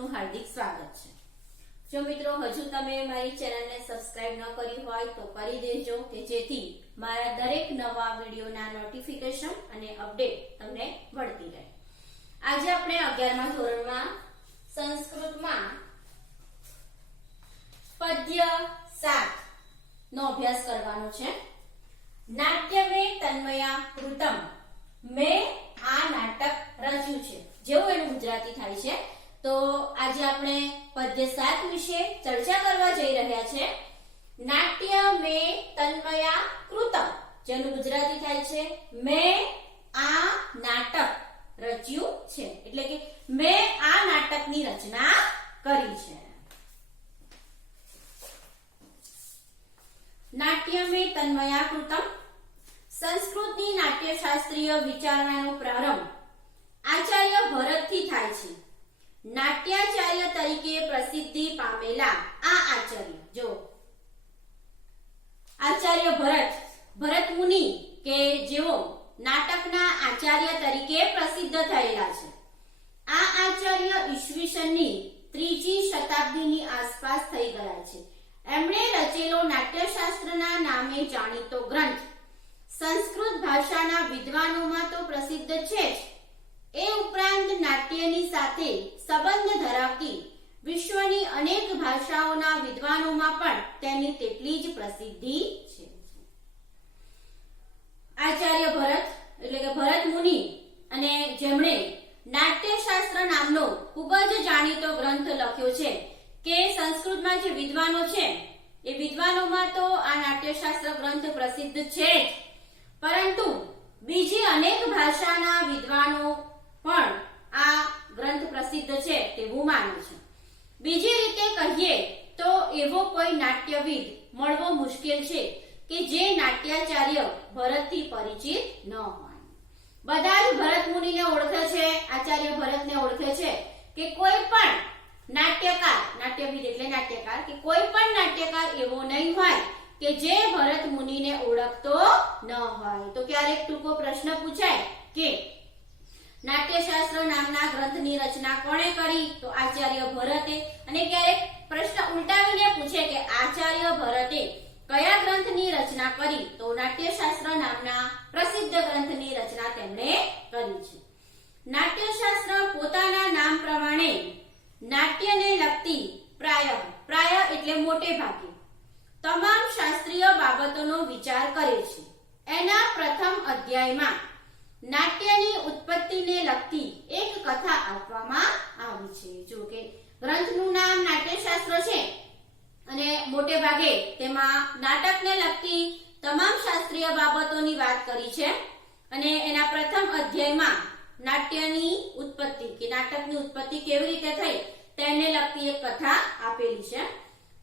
આપનું હાર્દિક સ્વાગત છે. જો મિત્રો હજુ તમે મારી ચેનલને સબસ્ક્રાઇબ ન કરી હોય તો કરી દેજો કે જેથી મારા દરેક નવા વિડીયોના નોટિફિકેશન અને અપડેટ તમને મળતી રહે. આજે આપણે અગિયારમા ધોરણમાં સંસ્કૃતમાં પદ્ય સાત નો અભ્યાસ કરવાનો છે. નાટ્યમે તન્મયા કૃતમ મેં આ નાટક રચ્યું છે. જેવું એનું ગુજરાતી થાય છે. તો આજે આપણે પદ્ય સાત વિશે ચર્ચા કરવા જઈ રહ્યા છે. નાટ્ય મે તન્મયા કૃતમ, જેનું ગુજરાતી થાય છે, મેં આ નાટક રચ્યું છે. એટલે કે મેં આ નાટકની રચના કરી છે. નાટ્યમે તન્મયા કૃતમ, સંસ્કૃતની નાટ્યશાસ્ત્રીય વિચારણાનો પ્રારંભ આચાર્ય ભરતથી થાય છે. નાટ્યાચાર્ય તરીકે પ્રસિદ્ધિ પામેલા આ આચાર્ય. જો. આચાર્ય ભરત. ભરત મુનિ કે જેઓ નાટકના આચાર્ય તરીકે પ્રસિદ્ધ થયેલા છે. આ આચાર્ય ઈસવીસનની ત્રીજી શતાબ્દીની આસપાસ થઈ ગયા છે. એમણે રચેલો નાટ્યશાસ્ત્રના નામે જાણીતો ગ્રંથ. સંસ્કૃત ભાષાના વિદ્વાનોમાં તો પ્રસિદ્ધ છે જ. એ ઉપરાંત નાટ્યની સાથે સંબંધ ધરાવતી વિશ્વની અનેક ભાષાઓના વિદ્વાનોમાં પણ તેની તેટલી જ પ્રસિદ્ધિ છે. આચાર્ય ભરત, એટલે કે ભરત મુનિ અને જેમણે નાટ્યશાસ્ત્ર નામનો ખૂબ જ જાણીતો ગ્રંથ લખ્યો છે કે સંસ્કૃતમાં જે વિદ્વાનો છે, એ વિદ્વાનોમાં તો આ નાટ્યશાસ્ત્ર ગ્રંથ પ્રસિદ્ધ છે પરંતુ બીજી અનેક ભાષાના વિદ્વાનો પણ આ ગ્રંથ પ્રસિદ્ધ છે તેવું માનું છે. બીજી રીતે કહીએ તો એવો કોઈ નાટ્યવિદ મળવો મુશ્કેલ છે કે જે નાટ્યાચાર્ય ભરતથી પરિચિત ન હોય. બધા જ ભરત મુનિને ઓળખે છે, આચાર્ય ભરતને ઓળખે છે કે કોઈ પણ નાટ્યકાર, નાટ્યવિદ એટલે નાટ્યકાર, કે કોઈ પણ નાટ્યકાર એવો નહીં હોય કે જે ભરત મુનિને ઓળખતો ન હોય. તો ક્યારેક ટૂંકો પ્રશ્ન પૂછાય કે નાટ્યશાસ્ત્ર નામના ગ્રંથની રચના કોણે કરી? તો આચાર્ય ભરતે અને ક્યારેક પ્રશ્ન ઉલટાવીને પૂછે કે આચાર્ય ભરતે કયા ગ્રંથની રચના કરી? તો નાટ્યશાસ્ત્ર નામના પ્રસિદ્ધ ગ્રંથની રચના તેમણે કરી છે. નાટ્યશાસ્ત્ર પોતાના નામ પ્રમાણે નાટ્યને લગતી પ્રાય પ્રાય એટલે મોટે ભાગે તમામ શાસ્ત્રીય બાબતોનો વિચાર કરે છે. એના પ્રથમ અધ્યાયમાં નાટ્યની ઉત્પત્તિને લગતી એક કથા આપવામાં આવી છે. જો કે ગ્રંથનું નામ નાટ્યશાસ્ત્ર છે અને મોટે ભાગે તેમાં નાટકને લગતી તમામ શાસ્ત્રીય બાબતોની વાત કરી છે અને એના પ્રથમ અધ્યાયમાં નાટ્યની ઉત્પત્તિ કે નાટકની ઉત્પત્તિ કેવી રીતે થઈ તેને લગતી એક કથા આપેલી છે.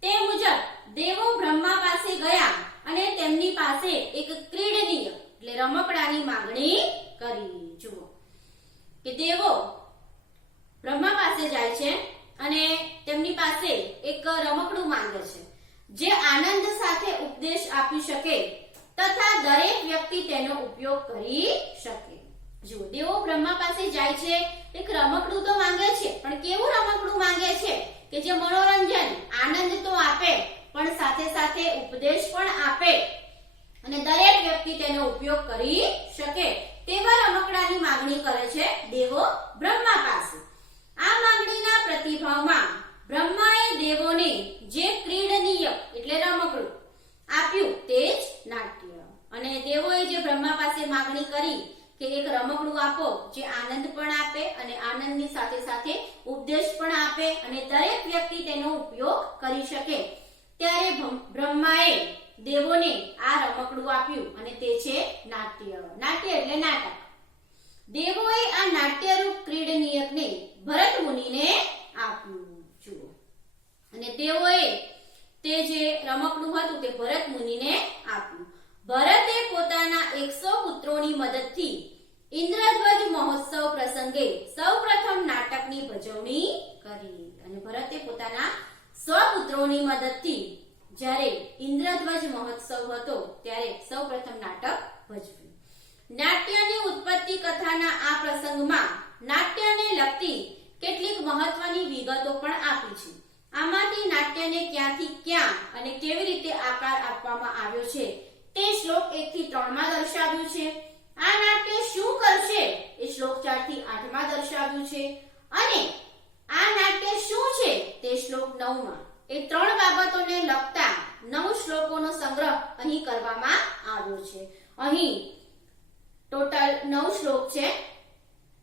તે મુજબ દેવો બ્રહ્મા પાસે ગયા અને તેમની પાસે એક ક્રીડનીય એટલે રમકડાની માંગણી કરી. જુઓ. કે દેવો બ્રહ્મા પાસે જાય છે અને તેમની પાસે એક રમકડું માંગે છે. જે આનંદ સાથે ઉપદેશ આપી શકે તથા દરેક વ્યક્તિ તેનો ઉપયોગ કરી શકે. જુઓ, દેવો બ્રહ્મા પાસે જાય છે, એક રમકડું તો માંગે છે, પણ કેવું રમકડું માંગે છે? કે જે મનોરંજન, આનંદ તો આપે, પણ સાથે સાથે ઉપદેશ પણ આપે અને દરેક વ્યક્તિ તેનો ઉપયોગ કરી શકે. તેવા રમકડાની માંગણી કરે છે દેવો બ્રહ્મા પાસે. આ માંગણીના પ્રતિભાવમાં બ્રહ્માએ દેવોને જે ક્રીડનીય એટલે રમકડું આપ્યું તે જ નાટ્ય. અને દેવોએ જે બ્રહ્મા પાસે માંગણી કરી કે એક રમકડું આપો, જે આનંદ પણ આપે અને આનંદની સાથે સાથે ઉપદેશ પણ આપે અને દરેક વ્યક્તિ તેનો ઉપયોગ કરી શકે. ત્યારે બ્રહ્માએ દેવોને આ રમકડું આપ્યું અને તે છે નાટ્ય. નાટ્ય એટલે નાટક. દેવોએ આ નાટ્યરૂપ ક્રીડનીયકને ભરત મુનિને આપ્યું. જુઓ. અને તેઓએ તે જે રમકડું હતું તે ભરત મુનિને આપ્યું. ભરતે પોતાના એકસો પુત્રોની મદદથી ઇન્દ્રધ્વજ મહોત્સવ પ્રસંગે સૌપ્રથમ નાટકની ભજવણી કરી. અને ભરતે પોતાના સ્વપુત્રોની મદદથી જ્યારે ઇન્દ્રધ્વજ મહોત્સવ હતો, ત્યારે સૌપ્રથમ નાટક ભજવ્યું. નાટ્યની ઉત્પત્તિ કથાના આ પ્રસંગમાં નાટ્યને લગતી કેટલીક મહત્વની વિગતો પણ આપી છે. આમાંથી નાટ્યને ક્યાંથી ક્યાં અને કેવી રીતે આકાર આપવામાં આવ્યો છે, તે શ્લોક 1 થી 3 માં દર્શાવ્યું છે. આ નાટ્ય શું કરશે એ શ્લોક 4 થી 8 માં દર્શાવ્યું છે. અને આ નાટ્ય શું છે તે શ્લોક 9 માં એ ત્રણ બાબતોને લગતા નવ શ્લોકોનો સંગ્રહ અહીં કરવામાં આવ્યો છે. અહીં ટોટલ નવ શ્લોક છે.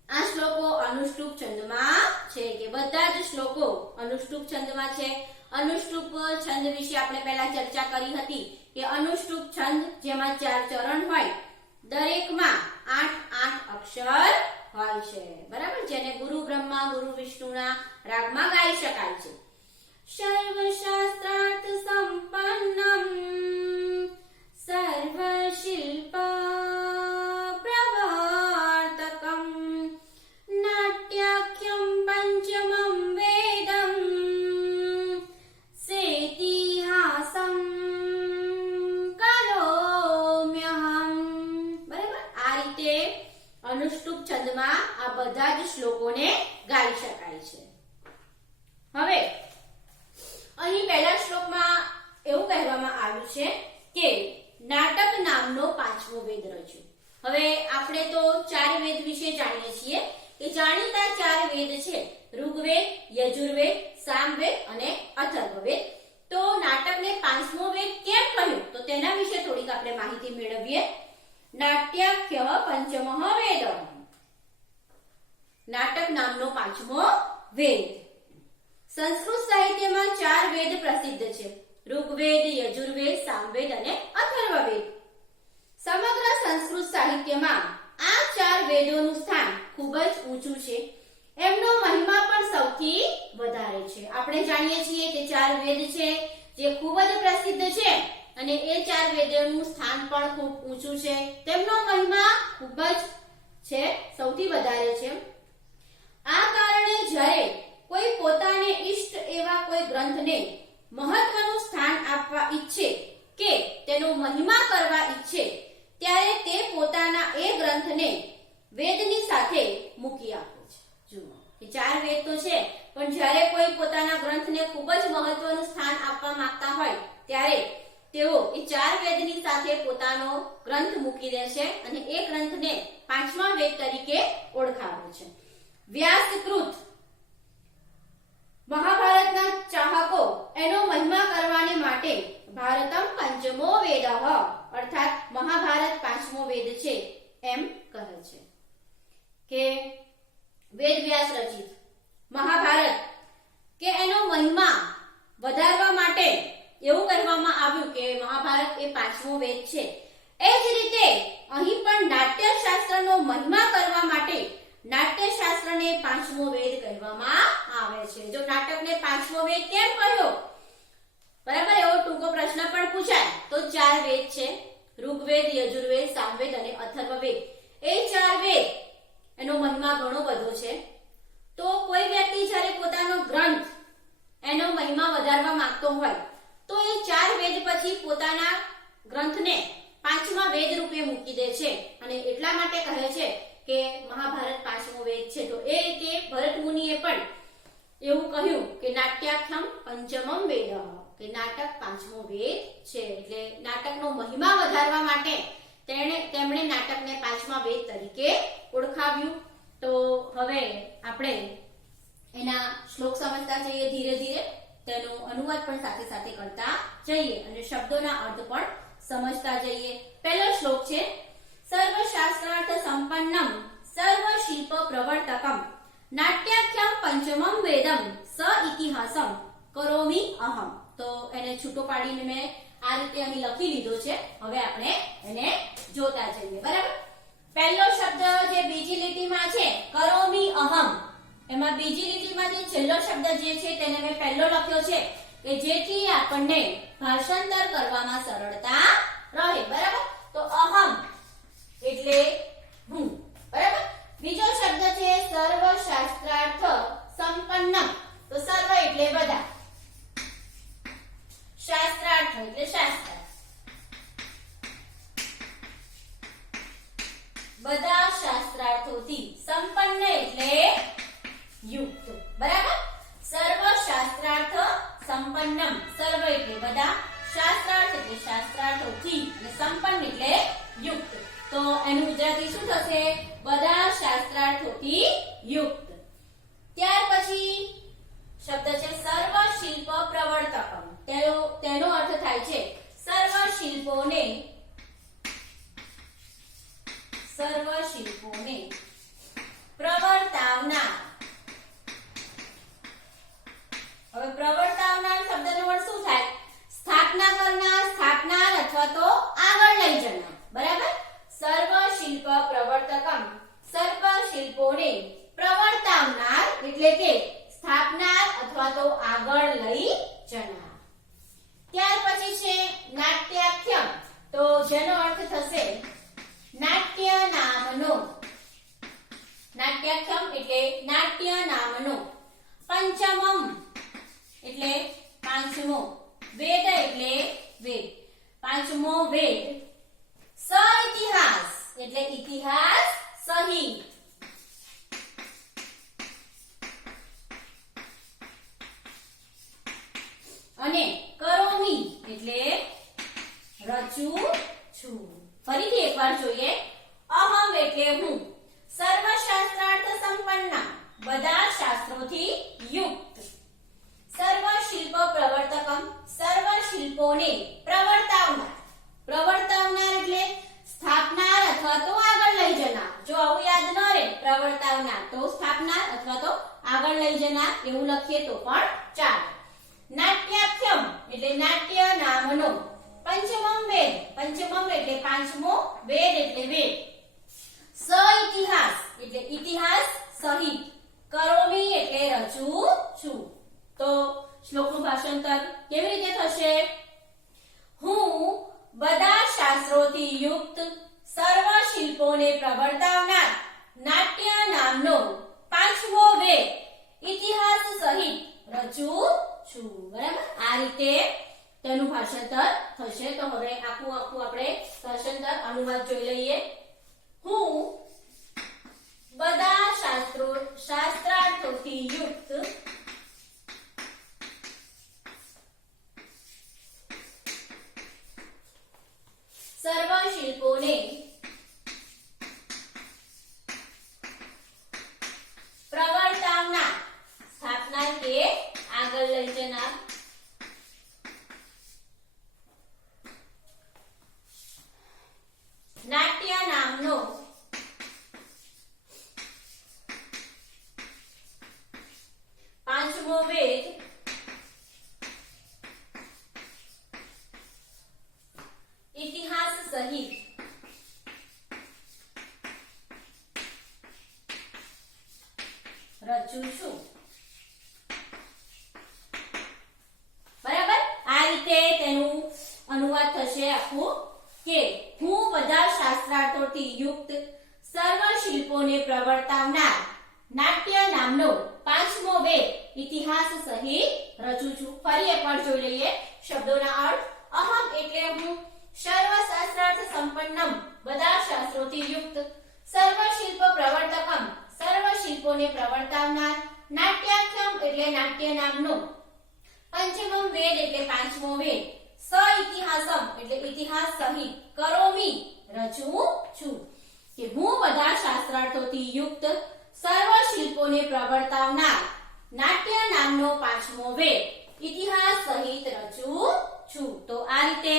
આ શ્લોકો અનુષ્ટુપ છંદમાં છે કે બધા જ શ્લોકો અનુષ્ટુપ છંદમાં છે. અનુષ્ટુપ છંદ વિશે આપણે પહેલા ચર્ચા કરી હતી કે અનુષ્ટુપ છંદ જેમાં ચાર ચરણ હોય, દરેકમાં આઠ આઠ અક્ષર હોય છે. બરાબર? જેને ગુરુ બ્રહ્મા, ગુરુ વિષ્ણુના રાગમાં ગાઈ શકાય છે. અનુષ્ટુપ છંદમાં આ બધા જ શ્લોકોને ગાઈ શકાય છે હવે અહીં પહેલા શ્લોકમાં એવું કહેવામાં આવ્યું છે કે નાટક નામનો રચ્યો હવે આપણે તો ચાર વેદ વિશે જાણીએ છીએ. કે જાણીતા ચાર વેદ છે, ઋગ્વેદ, યજુર્વેદ, સામવેદ અને અથર્વવેદ. તો નાટકને પાંચમો વેદ કેમ કહ્યું? તો તેના વિશે થોડીક આપણે માહિતી મેળવીએ. નાટ્યાખ્ય પંચમઃ વેદ નાટક નામનો પાંચમો વેદ. સંસ્કૃત સાહિત્યમાં ચાર વેદ પ્રસિદ્ધ છે. ઋગ્વેદ, યજુર્વેદ, સામવેદ અને અથર્વવેદ સમગ્ર સંસ્કૃત સાહિત્યમાં આ ચાર વેદોનું સ્થાન ખૂબ જ ઊંચું છે એમનો મહિમા પણ સૌથી વધારે છે આપણે જાણીએ છીએ કે ચાર વેદ છે, જે ખૂબ જ પ્રસિદ્ધ છે અને એ ચાર વેદોનું સ્થાન પણ ખૂબ ઊંચું છે. તેમનો મહિમા ખૂબ જ છે, સૌથી વધારે છે. આ કારણે જ્યારે કોઈ પોતાને ઈષ્ટ એવા કોઈ ગ્રંથને મહત્વનું સ્થાન આપવા ઈચ્છે કે તેનો મહિમા કરવા ઈચ્છે, ત્યારે તે પોતાના એ ગ્રંથને વેદની સાથે મૂકી આપે છે. જુઓ ચાર વેદ તો છે પણ જ્યારે કોઈ પોતાના ગ્રંથને ખૂબ જ મહત્વનું સ્થાન આપવા માંગતા હોય, ત્યારે તેઓ એ ચાર વેદની સાથે પોતાનો ગ્રંથ મૂકી દે છે અને એ ગ્રંથને પાંચમા વેદ તરીકે ઓળખાવે છે. વ્યાસકૃત મહાભારતના ચાહકો એનો મહિમા કરવાને માટે ભારતમ પંચમો વેદ, અર્થાત મહાભારત પાંચમો વેદ છે, એમ કહે છે. કે વેદ વ્યાસ રચિત. મહાભારત, કે એનો મહિમા વધારવા માટે એવું કહેવામાં આવ્યું કે મહાભારત એ પાંચમો વેદ છે. એ જ રીતે અહીં પણ નાટ્યશાસ્ત્રનો મહિમા કરવા માટે નાટ્યશાસ્ત્રને પાંચમો વેદ કહેવામાં આવે છે. જો નાટકને પાંચમો વેદ કેમ કહ્યો બરાબર એવો ટૂંકો પ્રશ્ન પણ પૂછાય. તો ચાર વેદ છે. ઋગ્વેદ, યજુર્વેદ, સામવેદ અને અથર્વવેદ. એ ચાર વેદ એનો મહિમા ઘણો બધો છે. તો કોઈ વ્યક્તિ જ્યારે પોતાનો ગ્રંથ એનો મહિમા વધારવા માંગતો હોય, તો એ ચાર વેદ પછી પોતાના ગ્રંથને પાંચમા વેદ રૂપે મૂકી દે છે. અને એટલા માટે કહે છે કે મહાભારત પાંચમો વેદ છે. તો એ રીતે ભરત મુનિએ પણ એવું કહ્યું કે નાટ્યાખ્યમ પંચમમ વેદ, કે નાટક પાંચમો વેદ છે. એટલે નાટકનો મહિમા વધારવા માટે તેણે તેમણે નાટકને પાંચમા વેદ તરીકે ઓળખાવ્યું. તો હવે આપણે એના શ્લોક સમજતા જઈએ ધીરે ધીરે, તેનો અનુવાદ પણ સાથે સાથે કરતા જઈએ અને શબ્દોના અર્થ પણ સમજતા જઈએ. પહેલો શ્લોક છે સર્વ શાસ્ત્રાર્થ સંપન્નમ સર્વ શિલ્પ પ્રવર્તકમ નાટ્યાખ્યમ પંચમમ વેદમ સ ઇતિહાસમ કરોમી અહમ. તો એને છૂટો પાડીને મેં આ રીતે અહીં લખી લીધો છે. હવે આપણે એને જોતા જઈએ. બરાબર? પહેલો શબ્દ જે બીજી લીટીમાં છે, કરોમી અહમ. એમાં બીજી લીટીમાંથી છેલ્લો શબ્દ જે છે તેને મેં પહેલો લખ્યો છે કે જેથી આપણને ભાષાંતર કરવામાં સરળતા રહે. બરાબર? તો અહમ એટલે હું. એનું ગુજરાતી શું થશે? બધા શાસ્ત્રાર્થોથી યુક્ત. ત્યાર પછી શબ્દ છે સર્વ શિલ્પ પ્રવર્તકમ તેનો અર્થ થાય છે સર્વ શિલ્પોને સર્વ શિલ્પોને પ્રવર્તાવના હવે પ્રવર્તાવનાર શબ્દનો અર્થ શું થાય? સ્થાપના કરનાર, સ્થાપનાર અથવા તો આગળ લઈ જનાર બરાબર સર્વ શિલ્પ પ્રવર્તકમ સર્વ શિલ્પોને પ્રવર્તાવનાર એટલે કે સ્થાપનાર અથવા તો આગળ લઈ જનાર ત્યાર પછી છે નાટ્યાખ્યમ તો જેનો અર્થ થશે નાટ્ય નામનો નાટ્યાખ્યમ એટલે નાટ્ય નામનો પંચમમ એટલે પાંચમો વેદ એટલે વેદ પાંચમો વેદ. સ ઇતિહાસ એટલે ઇતિહાસ સહિત અને કરોમી, એટલે રચું છું ફરીથી એકવાર જોઈએ. અહમ એટલે હું. સર્વ શાસ્ત્રાર્થ સંપન્ન બધા શાસ્ત્રોથી યુક્ત. સર્વ શિલ્પ પ્રવર્તકમ સર્વ શિલ્પોને પ્રવર્તાવનાર પ્રવર્તાવનાર એટલે સ્થાપનાર અથવા તો આગળ લઈ જનાર જો આવું યાદ ન રહે પ્રવર્તાવનાર તો સ્થાપનાર અથવા તો આગળ લઈ જનાર એવું લખીએ તો પણ ચાલે. નાટ્યાખ્યમ એટલે નાટ્ય નામનો. પંચમમ વેદ પંચમમ એટલે પાંચમો વેદ એટલે વેદ. સ ઇતિહાસ એટલે ઇતિહાસ સહિત. કરોમી એટલે રચું છું. તો શ્લોકનું ભાષાંતર કેવી રીતે થશે? હું બધા શાસ્ત્રોથી યુક્ત સર્વ શિલ્પોને પ્રવર્તાવનાર નાટ્ય નામનો પાંચમો વેદ ઇતિહાસ સહિત. રચું છું. બરાબર? આ રીતે તેનું ભાષાંતર થશે. તો હવે આખું આખું આપણે ભાષાંતર અનુવાદ જોઈ લઈએ. હું બધા શાસ્ત્રો શાસ્ત્રાર્થોથી યુક્ત સર્વ શિલ્પોને પ્રવર્તાવનાર સ્થાપના કે આગળ લઈ જનાર નાટ્ય નામનો રચું છું। બરાબર? આ રીતે તેનું અનુવાદ થશે કે હું બધા શાસ્ત્રાર્થોથી યુક્ત સર્વ શિલ્પોને પ્રવર્તાવનાર નાટ્ય નામનો ઇતિહાસ સહિત રચું છું. ફરી એકવાર જોઈ લઈએ શબ્દોના અર્થ. અહમ એટલે હું સર્વ શાસ્ત્રાર્થ સંપન્નમ, બધા શાસ્ત્રોથી યુક્ત. સર્વ શિલ્પ પ્રવર્તકમ, સર્વ શિલ્પોને પ્રવર્તાવનાર. નાટ્યાખ્યમ એટલે નાટ્ય નામનો. પંચમમ વેદ એટલે પાંચમો વેદ. સ ઇતિહાસમ એટલે ઇતિહાસ સહિત. કરોમી રચું છું. કે હું બધા શાસ્ત્રાર્થોથી યુક્ત, સર્વ શિલ્પોને પ્રવર્તાવનાર. નાટ્ય નામનો પાંચમો વેદ. ઇતિહાસ સહિત રચું છું. તો આ રીતે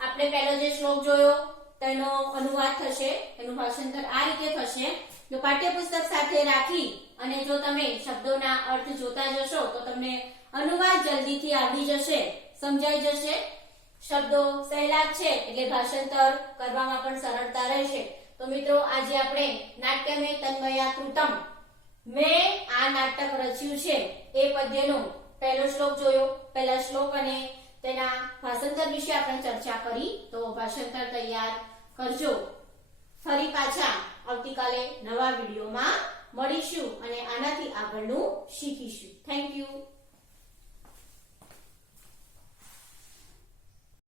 આપણે પહેલો જે શ્લોક જોયો, તેનો અનુવાદ થશે. એનું ભાષાંતર આ રીતે થશે. જો પાઠ્યપુસ્તક સાથે રાખી અને જો તમે શબ્દોના અર્થ જોતા જશો, તો તમને અનુવાદ જલ્દીથી આવડી જશે, સમજાઈ જશે. શબ્દો સહેલા છે, એટલે ભાષાંતર કરવામાં પણ સરળતા રહેશે. તો મિત્રો, આજે આપણે નાટ્યમે તન્મયા કૃતમ મેં આ નાટક રચ્યું છે. એ પદ્યનો પહેલો શ્લોક જોયો. પહેલા શ્લોક અને તેના ભાષાંતર વિશે આપણે ચર્ચા કરી. તો ભાષાંતર તૈયાર કરજો. ફરી પાછા આવતીકાલે નવા વિડીયોમાં મળીશું અને આનાથી આગળનું શીખીશું. Thank you